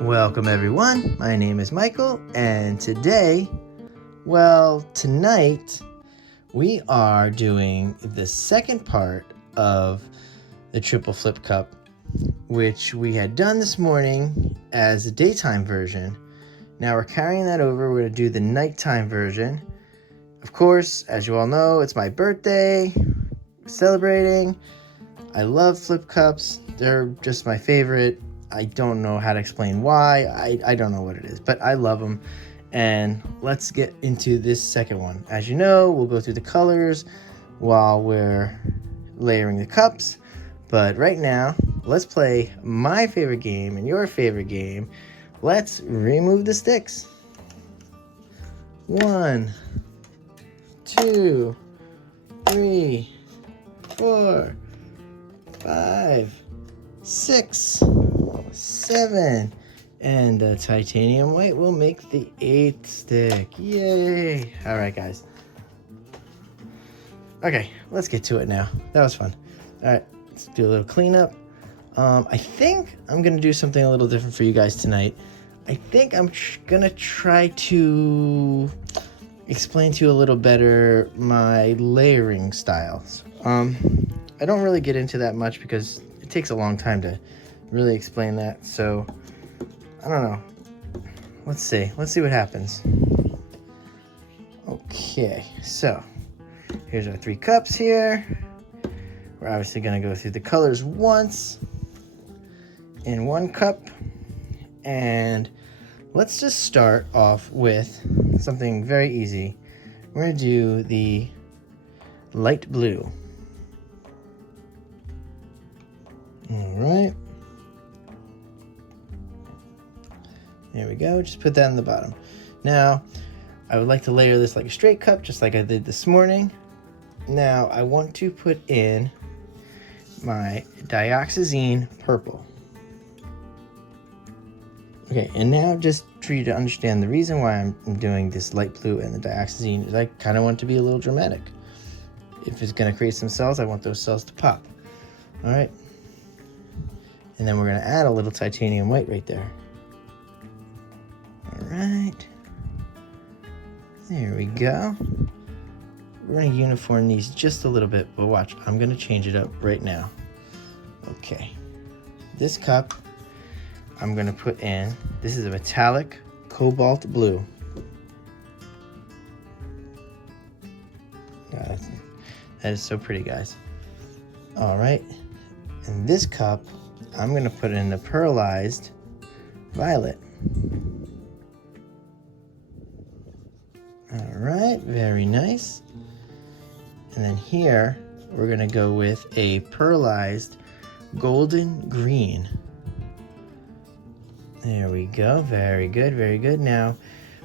Welcome everyone, my name is Michael, and tonight, we are doing the second part of the triple flip cup, which we had done this morning as a daytime version. Now we're carrying that over, we're going to do the nighttime version. Of course, as you all know, it's my birthday, celebrating. I love flip cups, they're just my favorite. I don't know how to explain why. I don't know what it is, but I love them. And let's get into this second one. As you know, we'll go through the colors while we're layering the cups. But right now, let's play my favorite game and your favorite game. Let's remove the sticks. 1, 2, 3, 4, 5, 6, 7, and the titanium white will make the 8th stick. Yay! All right, guys. Okay, let's get to it now. That was fun. All right, let's do a little cleanup. I think I'm gonna do something a little different for you guys tonight. I think I'm gonna try to explain to you a little better my layering styles. I don't really get into that much because it takes a long time to really explain that, so I don't know. Let's see what happens. Okay, so here's our 3 cups here. We're obviously going to go through the colors once in 1 cup, and let's just start off with something very easy. We're going to do the light blue. All right. There we go, just put that in the bottom. Now, I would like to layer this like a straight cup, just like I did this morning. Now, I want to put in my dioxazine purple. Okay, and now just for you to understand the reason why I'm doing this light blue and the dioxazine is I kind of want it to be a little dramatic. If it's gonna create some cells, I want those cells to pop. All right. And then we're gonna add a little titanium white right there. All right, there we go. We're going to uniform these just a little bit, but watch, I'm going to change it up right now. Okay, this cup, I'm going to put in, this is a metallic cobalt blue. That is so pretty, guys. All right, in this cup, I'm going to put in the pearlized violet. All right, very nice. And then here, we're gonna go with a pearlized golden green. There we go, very good, very good. Now,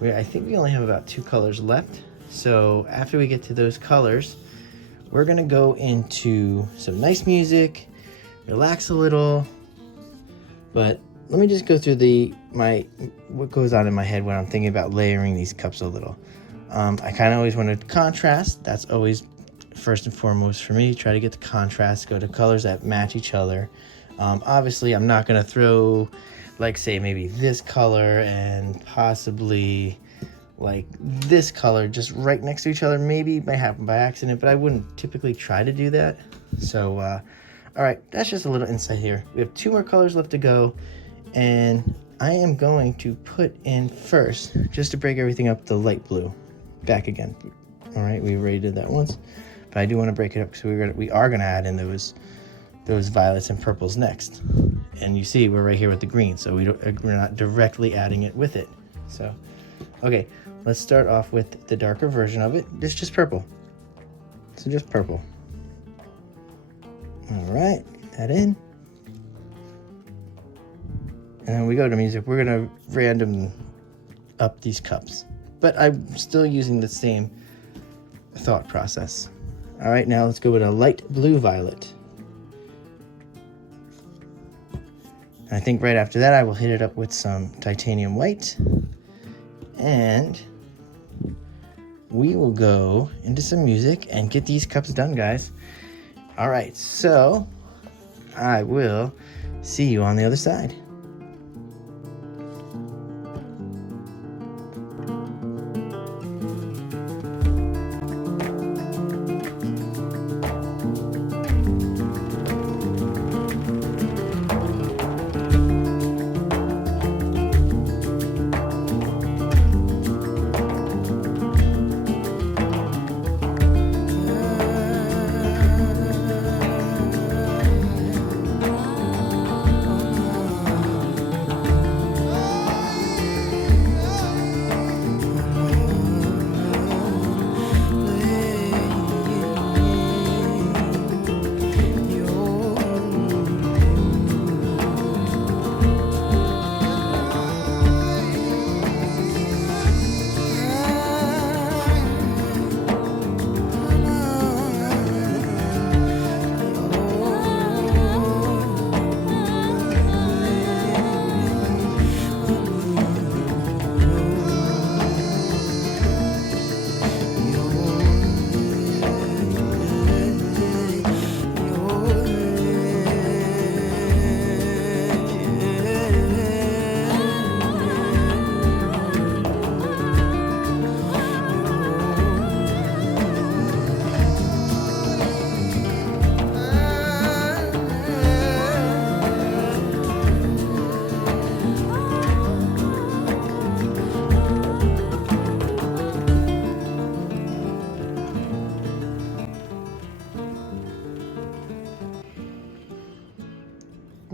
I think we only have about 2 colors left. So after we get to those colors, we're gonna go into some nice music, relax a little. But let me just go through what goes on in my head when I'm thinking about layering these cups a little. I kind of always want to contrast. That's always first and foremost for me. Try to get the contrast, go to colors that match each other. Obviously, I'm not going to throw, like, say, maybe this color and possibly, like, this color just right next to each other. Maybe it might happen by accident, but I wouldn't typically try to do that. So, all right, that's just a little insight here. We have 2 more colors left to go, and I am going to put in first, just to break everything up, the light blue. Back again. All right, we already did that once, but I do want to break it up because we are going to add in those violets and purples next. And you see, we're right here with the green, so we're not directly adding it with it. So, okay, let's start off with the darker version of it. It's just purple. So just purple. All right, get that in. And then we go to music. We're going to random up these cups. But I'm still using the same thought process. All right, now let's go with a light blue violet. And I think right after that, I will hit it up with some titanium white. And we will go into some music and get these cups done, guys. All right, so I will see you on the other side.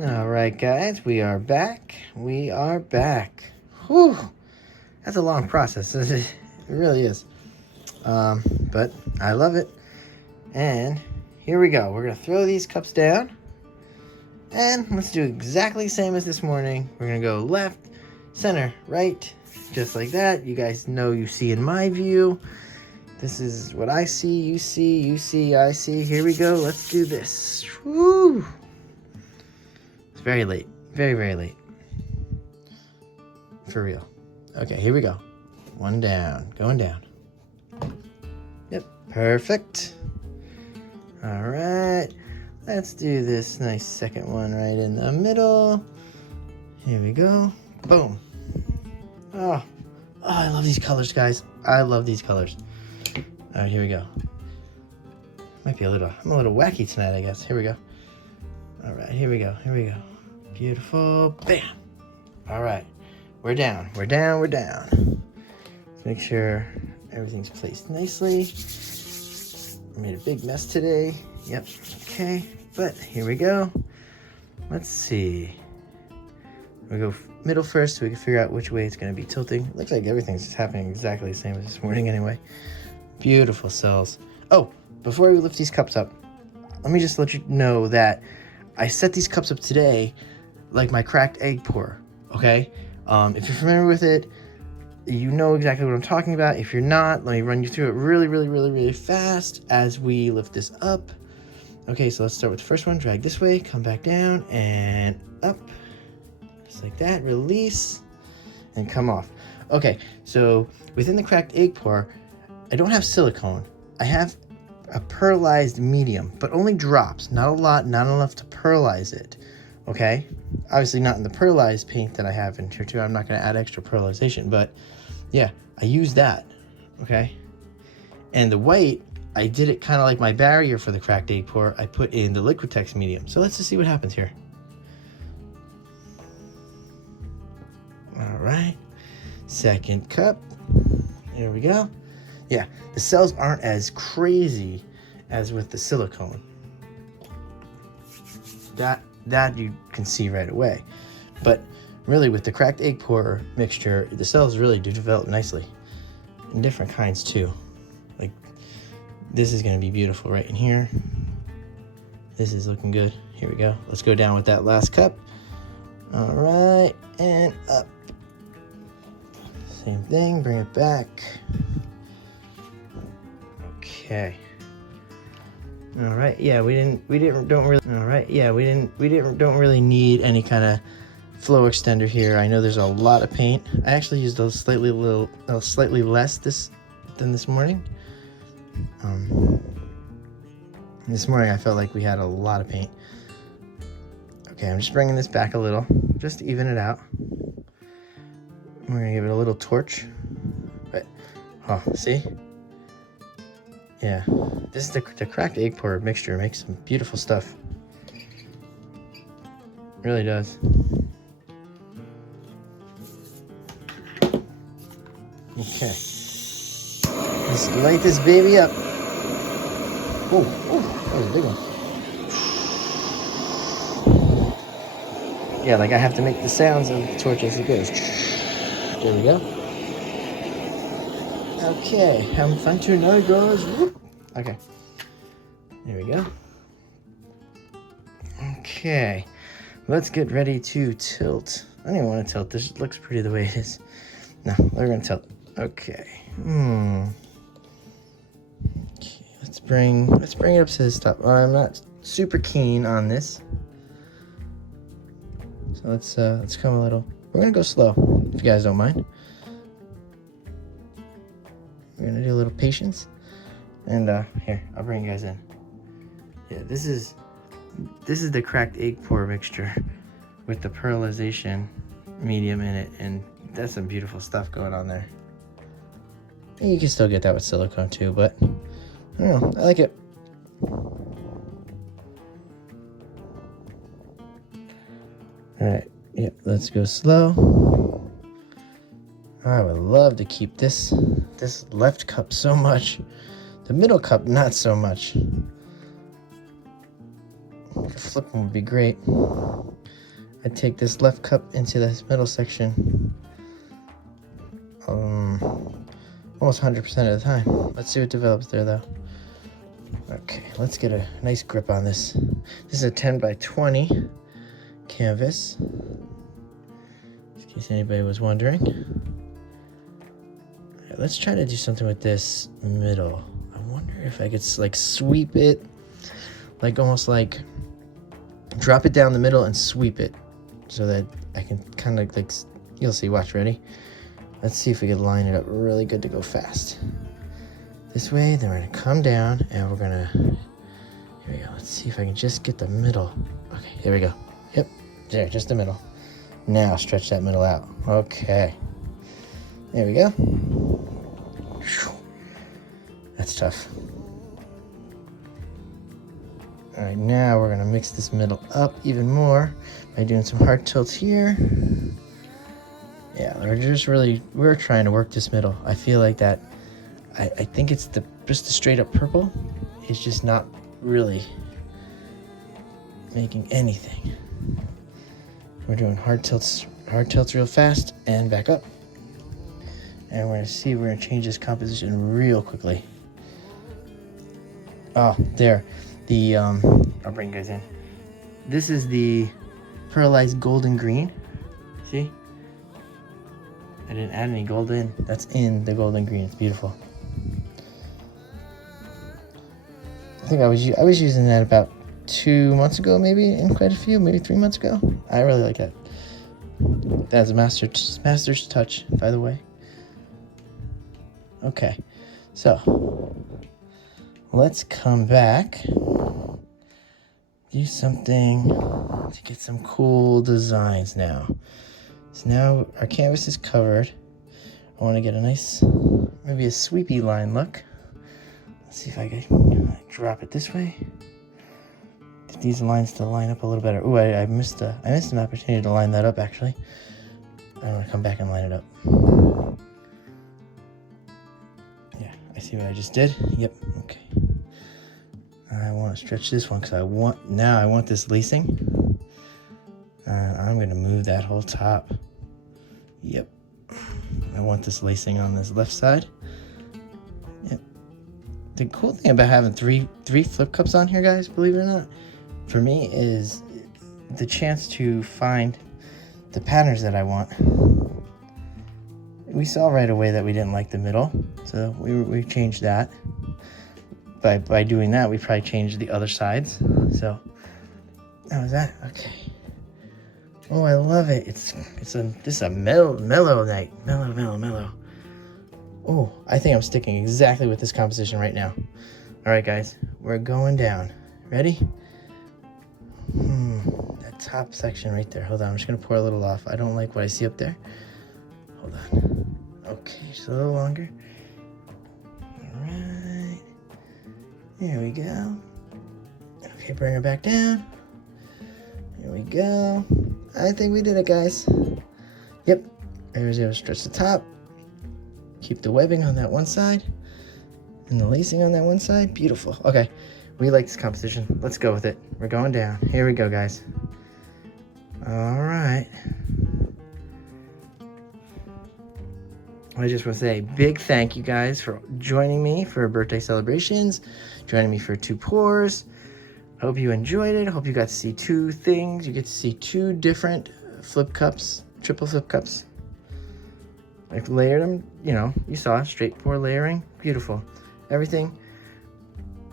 All right, guys, we are back. We are back. Whew, that's a long process. It really is. But I love it. And here we go. We're gonna throw these cups down, and let's do exactly the same as this morning. We're gonna go left, center, right, just like that. You guys know you see in my view. This is what I see, you see, I see. Here we go. Let's do this. Woo! It's very late. Very, very late. For real. Okay, here we go. One down. Going down. Yep, perfect. All right. Let's do this nice second one right in the middle. Here we go. Boom. Oh, I love these colors, guys. I love these colors. All right, here we go. I'm a little wacky tonight, I guess. Here we go. All right, here we go. Beautiful. Bam. All right, we're down. Let's make sure everything's placed nicely. I made a big mess today. Yep, okay, but here we go. Let's see. We go middle first so we can figure out which way it's gonna be tilting. Looks like everything's just happening exactly the same as this morning anyway. Beautiful cells. Oh, before we lift these cups up, let me just let you know that I set these cups up today like my cracked egg pour, okay? If you're familiar with it, you know exactly what I'm talking about. If you're not, let me run you through it really fast as we lift this up. Okay, so let's start with the first one. Drag this way, come back down, and up. Just like that, release, and come off. Okay, so within the cracked egg pour, I don't have silicone. I have a pearlized medium, but only drops, not a lot, not enough to pearlize it, okay? Obviously not in the pearlized paint that I have in here too. I'm not gonna add extra pearlization, but yeah, I use that, okay? And the white, I did it kind of like my barrier for the cracked egg pour. I put in the Liquitex medium. So let's just see what happens here. All right, second cup, there we go. Yeah, the cells aren't as crazy as with the silicone. That you can see right away. But really with the cracked egg pour mixture, the cells really do develop nicely. In different kinds too. Like this is gonna be beautiful right in here. This is looking good. Here we go. Let's go down with that last cup. All right, and up. Same thing, bring it back. Okay. All right. Yeah, we don't really need any kind of flow extender here. I know there's a lot of paint. I actually used slightly less than this morning. This morning I felt like we had a lot of paint. Okay, I'm just bringing this back a little, just to even it out. We're gonna give it a little torch. Right. Oh, see? Yeah, this is the cracked egg pour mixture. It makes some beautiful stuff. It really does. Okay. Let's light this baby up. Oh, that was a big one. Yeah, like I have to make the sounds of the torch as it goes. There we go. Okay, having fun tonight, guys. Whoop. Okay, there we go. Okay, let's get ready to tilt. I don't even want to tilt. This looks pretty the way it is. No, we're gonna tilt. Okay. Okay, let's bring it up to this top. I'm not super keen on this, so let's come a little. We're gonna go slow, if you guys don't mind. We're gonna do a little patience, and here, I'll bring you guys in. Yeah, this is the cracked egg pour mixture with the pearlization medium in it, and that's some beautiful stuff going on there. And you can still get that with silicone too, but I don't know, I like it. All right, yep, let's go slow. I would love to keep this left cup so much. The middle cup, not so much. The flipping would be great. I take this left cup into this middle section almost 100% of the time. Let's see what develops there though. Okay, let's get a nice grip on this. This is a 10 by 20 canvas, in case anybody was wondering. All right, let's try to do something with this middle. I wonder if I could like sweep it, like almost like drop it down the middle and sweep it so that I can kind of like, you'll see, watch, ready? Let's see if we can line it up really good to go fast. This way, then we're gonna come down and we're gonna, here we go. Let's see if I can just get the middle. Okay, here we go. Yep, there, just the middle. Now stretch that middle out. Okay, there we go. That's tough. All right, now we're gonna mix this middle up even more by doing some hard tilts here. Yeah, we're trying to work this middle. I feel like that, I think it's just the straight up purple. It's just not really making anything. We're doing hard tilts real fast and back up. And we're gonna change this composition real quickly. Oh, there. I'll bring you guys in. This is the pearlized golden green. See? I didn't add any gold in. That's in the golden green. It's beautiful. I think I was using that about 2 months ago, maybe, in quite a few, maybe 3 months ago. I really like that. That's a master's touch, by the way. Okay, so let's come back, do something to get some cool designs now. So now our canvas is covered. I want to get a nice, maybe a sweepy line look. Let's see if I can drop it this way. Get these lines to line up a little better. Ooh, I missed an opportunity to line that up actually. I want to come back and line it up. Yeah, I see what I just did. Yep, okay. I want to stretch this one because I want this lacing. I'm going to move that whole top. Yep. I want this lacing on this left side. Yep. The cool thing about having three flip cups on here, guys, believe it or not, for me is the chance to find the patterns that I want. We saw right away that we didn't like the middle, so we changed that. By doing that, we probably changed the other sides. So that was that. Okay. Oh, I love it. This is a mellow night. Mellow. Oh, I think I'm sticking exactly with this composition right now. All right, guys, we're going down. Ready? That top section right there. Hold on, I'm just gonna pour a little off. I don't like what I see up there. Hold on. Okay, just a little longer. All right. There we go. Okay, bring her back down. Here we go. I think we did it, guys. Yep. I was able to stretch the top. Keep the webbing on that one side. And the lacing on that one side. Beautiful. Okay. We like this composition. Let's go with it. We're going down. Here we go, guys. All right. I just want to say a big thank you guys for joining me for birthday celebrations, joining me for 2 pours. I hope you enjoyed it. I hope you got to see 2 things. You get to see 2 different flip cups, triple flip cups. I've layered them, you saw straight pour layering. Beautiful. Everything.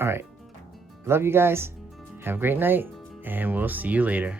All right. Love you guys. Have a great night, and we'll see you later.